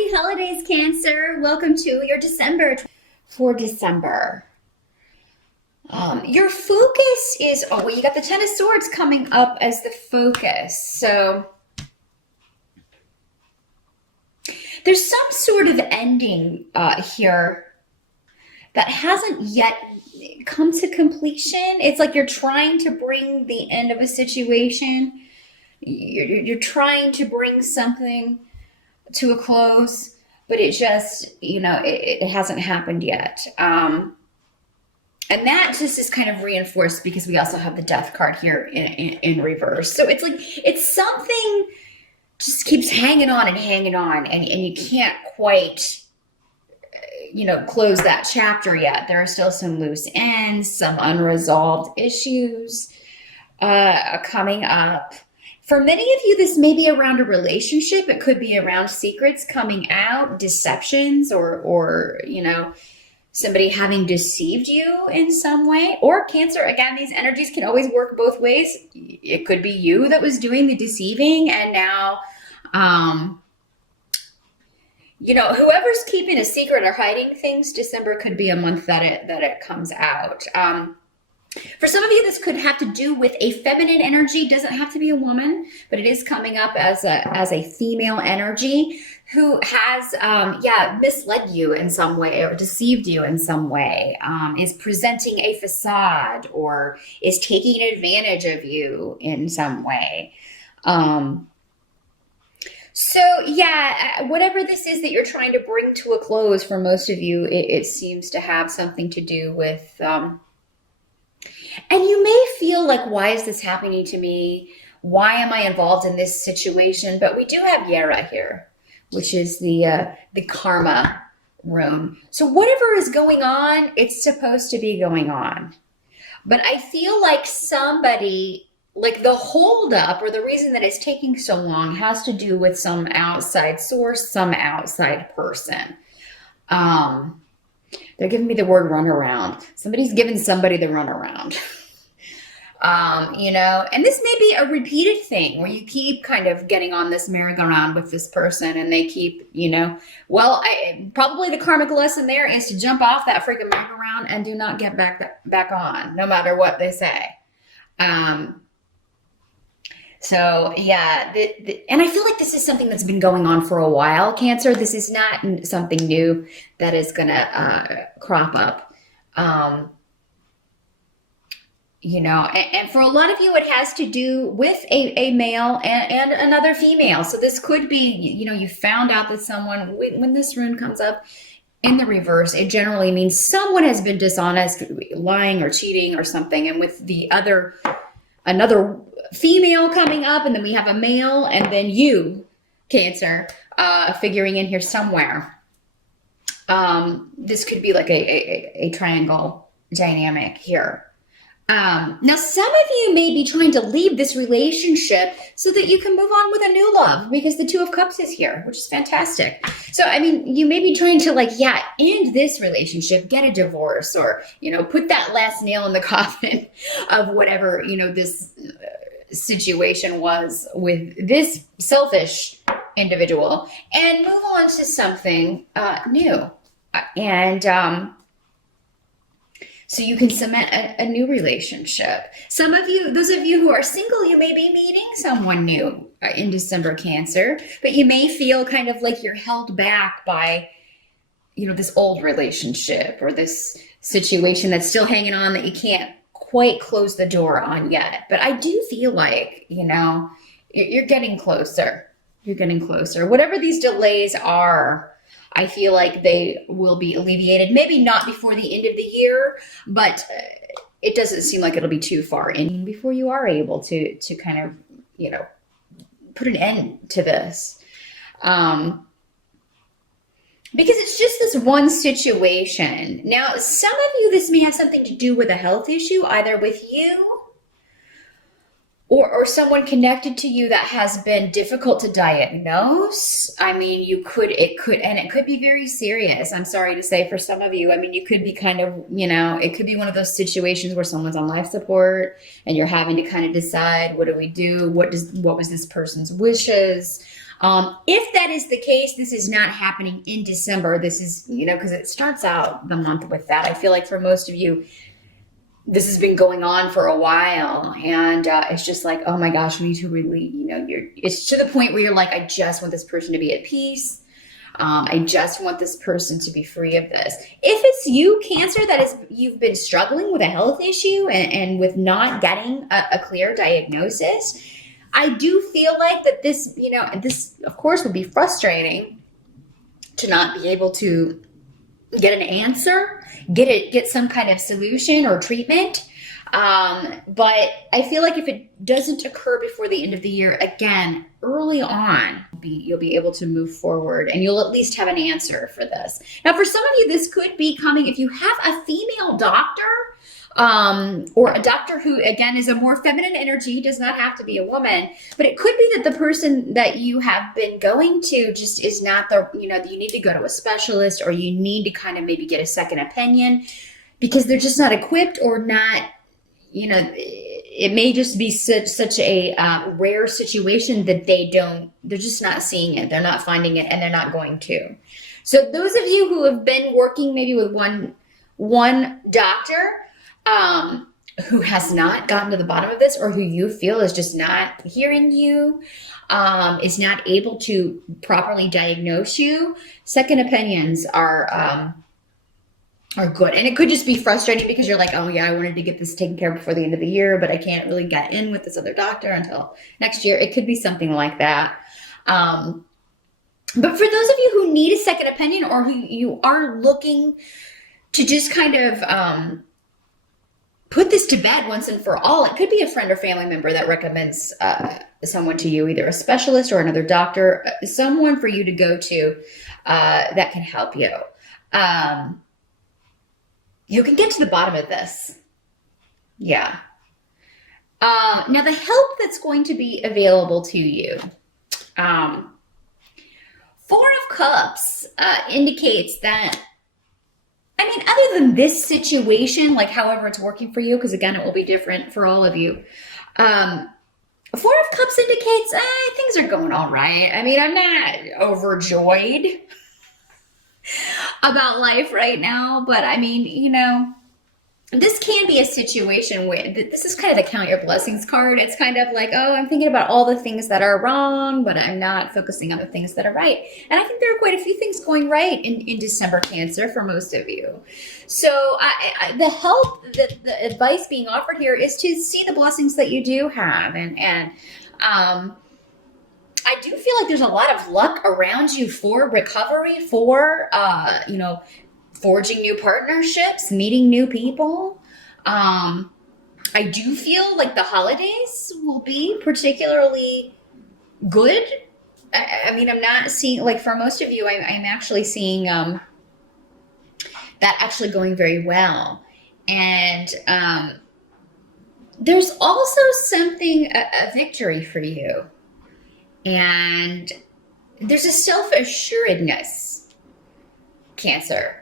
Happy holidays, Cancer. Welcome to your December. For December, your focus is, oh, well, you got the Ten of Swords coming up as the focus. So there's some sort of ending here that hasn't yet come to completion. It's like you're trying to bring the end of a situation. You're trying to bring something to a close, but it just, it hasn't happened yet. And that just is kind of reinforced because we also have the Death card here in reverse. So it's like, it's something just keeps hanging on, and you can't quite, close that chapter yet. There are still some loose ends, some unresolved issues coming up. For many of you, this may be around a relationship. It could be around secrets coming out, deceptions, or somebody having deceived you in some way. Or Cancer, again, these energies can always work both ways. It could be you that was doing the deceiving, and now, whoever's keeping a secret or hiding things, December could be a month that it comes out. For some of you, this could have to do with a feminine energy. Doesn't have to be a woman, but it is coming up as a female energy who has, misled you in some way or deceived you in some way, is presenting a facade or is taking advantage of you in some way. So yeah, whatever this is that you're trying to bring to a close for most of you, it seems to have something to do with, and you may feel like, why is this happening to me? Why am I involved in this situation? But we do have Yara here, which is the karma rune. So whatever is going on, it's supposed to be going on. But I feel like somebody, like the holdup or the reason that it's taking so long has to do with some outside source, some outside person. They're giving me the word runaround. Somebody's giving somebody the runaround. And this may be a repeated thing where you keep kind of getting on this merry-go-round with this person and they keep, probably the karmic lesson there is to jump off that freaking merry-go-round and do not get back on, no matter what they say. So yeah, and I feel like this is something that's been going on for a while, Cancer. This is not something new that is going to crop up. And for a lot of you, it has to do with a male and another female. So this could be, you found out that someone, when this rune comes up in the reverse, it generally means someone has been dishonest, lying or cheating or something. And with the another female coming up, and then we have a male, and then you, Cancer, figuring in here somewhere. This could be like a triangle dynamic here. Now, some of you may be trying to leave this relationship so that you can move on with a new love, because the Two of Cups is here, which is fantastic. So, you may be trying to end this relationship, get a divorce, or, put that last nail in the coffin of whatever, this situation was with this selfish individual, and move on to something new. And so you can cement a new relationship. Some of you, those of you who are single, you may be meeting someone new in December, Cancer, but you may feel kind of like you're held back by, this old relationship or this situation that's still hanging on that you can't quite close the door on yet. But I do feel like, you're getting closer. You're getting closer. Whatever these delays are, I feel like they will be alleviated. Maybe not before the end of the year, but it doesn't seem like it'll be too far in before you are able to kind of, put an end to this. Because it's just this one situation. Now, some of you, this may have something to do with a health issue, either with you or someone connected to you that has been difficult to diagnose. It could be very serious. I'm sorry to say for some of you, you could be kind of, it could be one of those situations where someone's on life support and you're having to kind of decide, what do we do? What was this person's wishes? If that is the case, this is not happening in December. This is, because it starts out the month with that. I feel like for most of you, this has been going on for a while, and it's just like, oh my gosh, we need to really, it's to the point where you're like, I just want this person to be at peace. I just want this person to be free of this. If it's you, Cancer, you've been struggling with a health issue and with not getting a clear diagnosis, I do feel like that this, this of course would be frustrating to not be able to get an answer, get some kind of solution or treatment. But I feel like if it doesn't occur before the end of the year, again, early on, you'll be able to move forward and you'll at least have an answer for this. Now, for some of you, this could be coming if you have a female doctor, or a doctor who, again, is a more feminine energy, does not have to be a woman, but it could be that the person that you have been going to just is not you need to go to a specialist, or you need to kind of maybe get a second opinion because they're just not equipped, or not, it may just be such a rare situation that they're just not seeing it. They're not finding it, and they're not going to. So those of you who have been working maybe with one doctor, who has not gotten to the bottom of this, or who you feel is just not hearing you, is not able to properly diagnose you, second opinions are good. And it could just be frustrating because you're like, oh yeah, I wanted to get this taken care of before the end of the year, but I can't really get in with this other doctor until next year. It could be something like that. But for those of you who need a second opinion, or who you are looking to just kind of put this to bed once and for all, it could be a friend or family member that recommends someone to you, either a specialist or another doctor, someone for you to go to that can help you. You can get to the bottom of this. Yeah. Now, the help that's going to be available to you. Four of Cups indicates that, other than this situation, like however it's working for you, because again, it will be different for all of you. Four of Cups indicates things are going all right. I'm not overjoyed about life right now, but this can be a situation where this is kind of the Count Your Blessings card. It's kind of like, oh, I'm thinking about all the things that are wrong, but I'm not focusing on the things that are right. And I think there are quite a few things going right in December, Cancer, for most of you. So the help, the advice being offered here is to see the blessings that you do have. And I do feel like there's a lot of luck around you for recovery, for, forging new partnerships, meeting new people. I do feel like the holidays will be particularly good. I'm not seeing, like for most of you, I'm actually seeing that actually going very well. And there's also something, a victory for you. And there's a self-assuredness, Cancer,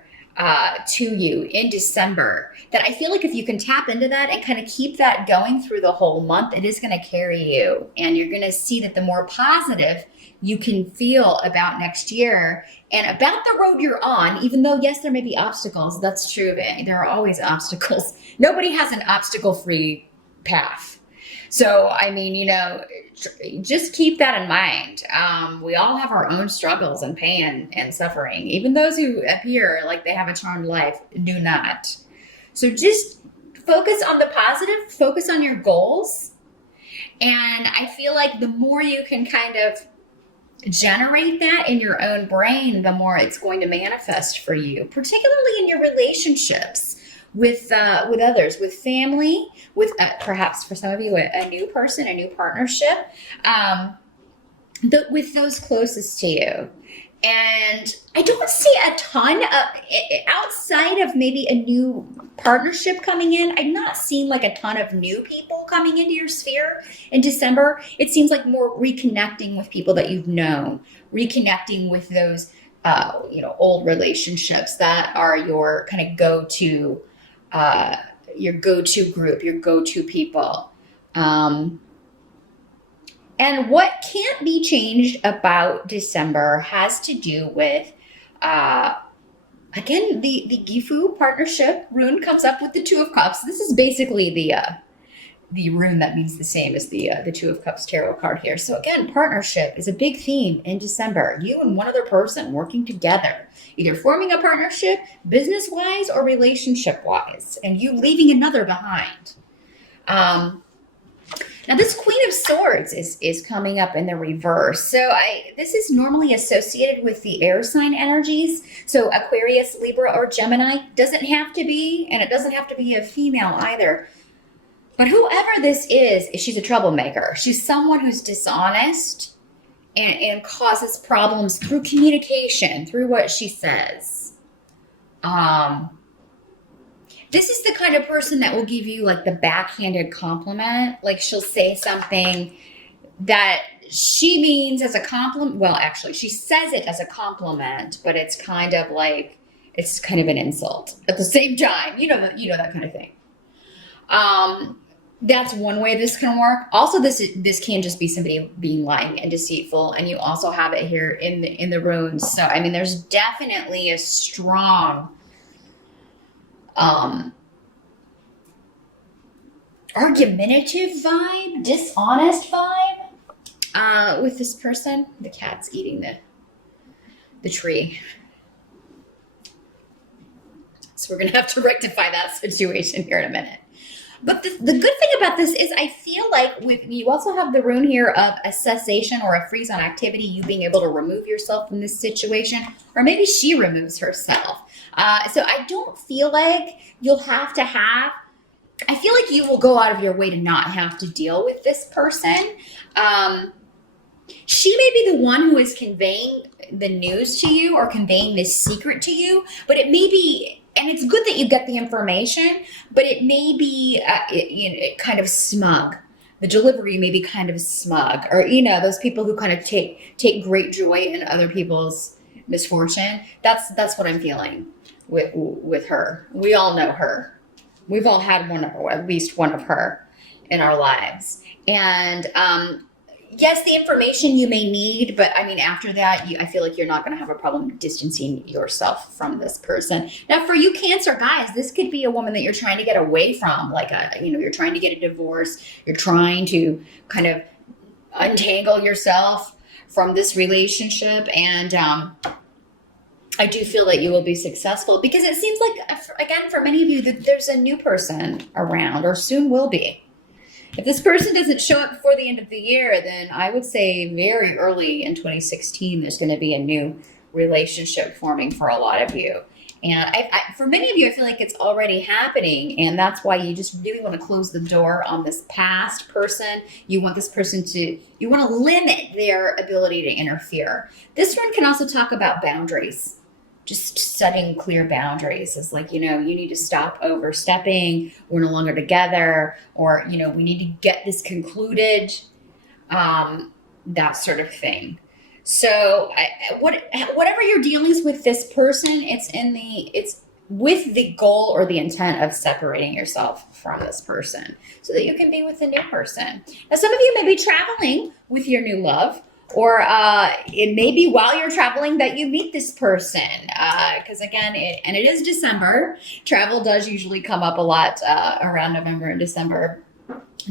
to you in December, that I feel like if you can tap into that and kind of keep that going through the whole month, it is going to carry you. And you're going to see that the more positive you can feel about next year and about the road you're on, even though, yes, there may be obstacles. That's true. There are always obstacles. Nobody has an obstacle-free path. So, just keep that in mind. We all have our own struggles and pain and suffering. Even those who appear like they have a charmed life do not. So just focus on the positive, focus on your goals. And I feel like the more you can kind of generate that in your own brain, the more it's going to manifest for you, particularly in your relationships with others, with family, with perhaps for some of you a new person, a new partnership, with those closest to you. And I don't see a ton of, outside of maybe a new partnership coming in, I'm not seeing like a ton of new people coming into your sphere in December. It seems like more reconnecting with people that you've known, reconnecting with those, old relationships that are your kind of go-to, your go-to group, your go-to people. And what can't be changed about December has to do with, again, the Gifu partnership rune comes up with the Two of Cups. This is basically the rune that means the same as the Two of Cups tarot card here. So again, partnership is a big theme in December. You and one other person working together, either forming a partnership business-wise or relationship-wise, and you leaving another behind. Now this Queen of Swords is coming up in the reverse. So this is normally associated with the air sign energies. So Aquarius, Libra, or Gemini. Doesn't have to be, and it doesn't have to be a female either. But whoever this is, she's a troublemaker. She's someone who's dishonest and causes problems through communication, through what she says. This is the kind of person that will give you like the backhanded compliment. Like she'll say something that she means as a compliment. Well, actually, she says it as a compliment, but it's kind of like, it's kind of an insult at the same time. You know that kind of thing. That's one way this can work. Also, this can just be somebody being lying and deceitful, and you also have it here in the runes. So, I mean, there's definitely a strong argumentative vibe, dishonest vibe with this person. The cat's eating the tree. So we're going to have to rectify that situation here in a minute. But the good thing about this is I feel like you also have the rune here of a cessation or a freeze on activity, you being able to remove yourself from this situation, or maybe she removes herself. So I don't feel like you'll have to I feel like you will go out of your way to not have to deal with this person. She may be the one who is conveying the news to you or conveying this secret to you, but it may be, and it's good that you get the information, but it may be kind of smug. The delivery may be kind of smug, or, those people who kind of take great joy in other people's misfortune. That's what I'm feeling with her. We all know her. We've all had one, or at least one of her in our lives. And yes, the information you may need, but I mean, after that, I feel like you're not going to have a problem distancing yourself from this person. Now, for you Cancer guys, this could be a woman that you're trying to get away from, like you're trying to get a divorce. You're trying to kind of untangle yourself from this relationship, and I do feel that you will be successful, because it seems like, again, for many of you, that there's a new person around, or soon will be. If this person doesn't show up before the end of the year, then I would say very early in 2016, there's going to be a new relationship forming for a lot of you. And for many of you, I feel like it's already happening. And that's why you just really want to close the door on this past person. You want this person you want to limit their ability to interfere. This one can also talk about boundaries. Just setting clear boundaries is like, you need to stop overstepping. We're no longer together, or, we need to get this concluded, that sort of thing. So whatever your dealings with this person, it's with the goal or the intent of separating yourself from this person so that you can be with a new person. Now, some of you may be traveling with your new love, or it may be while you're traveling that you meet this person. Because again, it is December. Travel does usually come up a lot around November and December,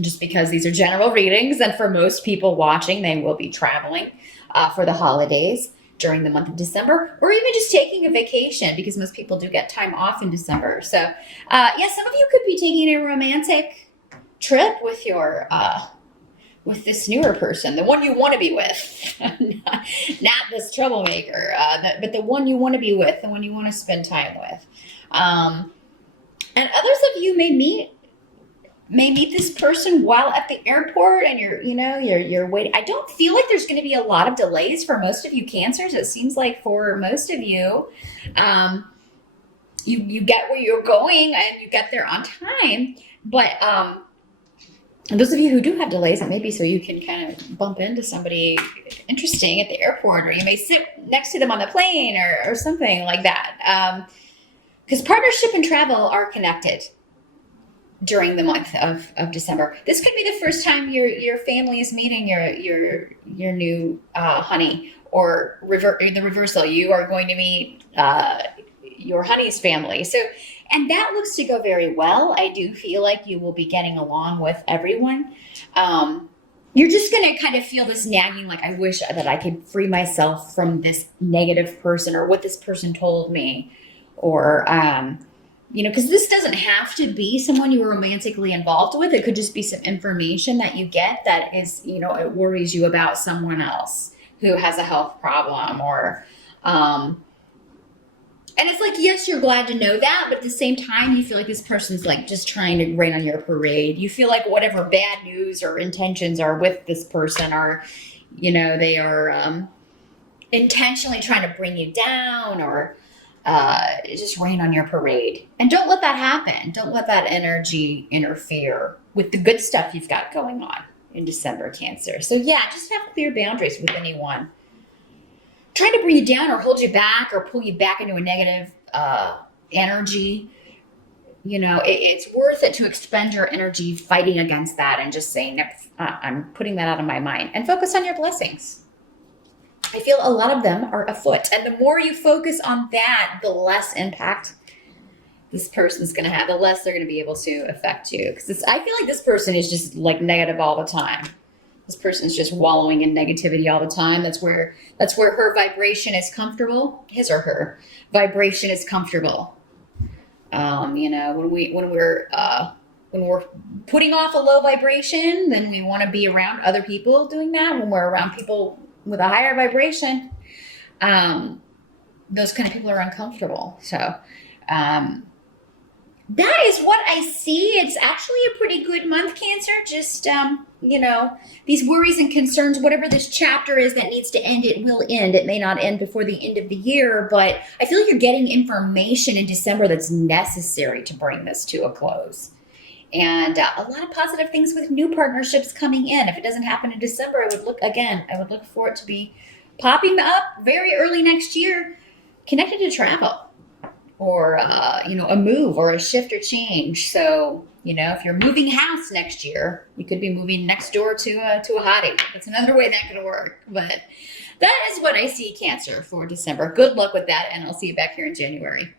just because these are general readings. And for most people watching, they will be traveling for the holidays during the month of December, or even just taking a vacation, because most people do get time off in December. So some of you could be taking a romantic trip with your with this newer person, the one you want to be with, not this troublemaker, but the one you want to be with, the one you want to spend time with. And others of you may meet this person while at the airport, and you're waiting. I don't feel like there's going to be a lot of delays for most of you Cancers. It seems like for most of you, you get where you're going and you get there on time, but and those of you who do have delays, it may be so you can kind of bump into somebody interesting at the airport, or you may sit next to them on the plane, or something like that. Because partnership and travel are connected. during the month of December. This could be the first time your family is meeting your new honey, or in the reversal, you are going to meet your honey's family. So, and that looks to go very well. I do feel like you will be getting along with everyone. You're just going to kind of feel this nagging, like, I wish that I could free myself from this negative person, or what this person told me, or, because this doesn't have to be someone you were romantically involved with. It could just be some information that you get that is, it worries you about someone else who has a health problem, or, and it's like, yes, you're glad to know that, but at the same time, you feel like this person's like just trying to rain on your parade. You feel like whatever bad news or intentions are with this person are, they are intentionally trying to bring you down, or just rain on your parade. And don't let that happen. Don't let that energy interfere with the good stuff you've got going on in December, Cancer. So yeah, just have clear boundaries with anyone trying to bring you down or hold you back or pull you back into a negative energy. It's worth it to expend your energy fighting against that and just saying, I'm putting that out of my mind, and focus on your blessings. I feel a lot of them are afoot. And the more you focus on that, the less impact this person's going to have, the less they're going to be able to affect you. Because I feel like this person is just like negative all the time. This person's just wallowing in negativity all the time. That's where her vibration is comfortable. His or her vibration is comfortable. When we're putting off a low vibration, then we want to be around other people doing that. When we're around people with a higher vibration, those kind of people are uncomfortable. So, that is what I see. It's actually a pretty good month, Cancer. Just, these worries and concerns, whatever this chapter is that needs to end, it will end. It may not end before the end of the year, but I feel like you're getting information in December that's necessary to bring this to a close. And a lot of positive things with new partnerships coming in. If it doesn't happen in December, I would look for it to be popping up very early next year, connected to travel, or, a move or a shift or change. So, if you're moving house next year, you could be moving next door to a hottie. That's another way that could work. But that is what I see, Cancer, for December. Good luck with that, and I'll see you back here in January.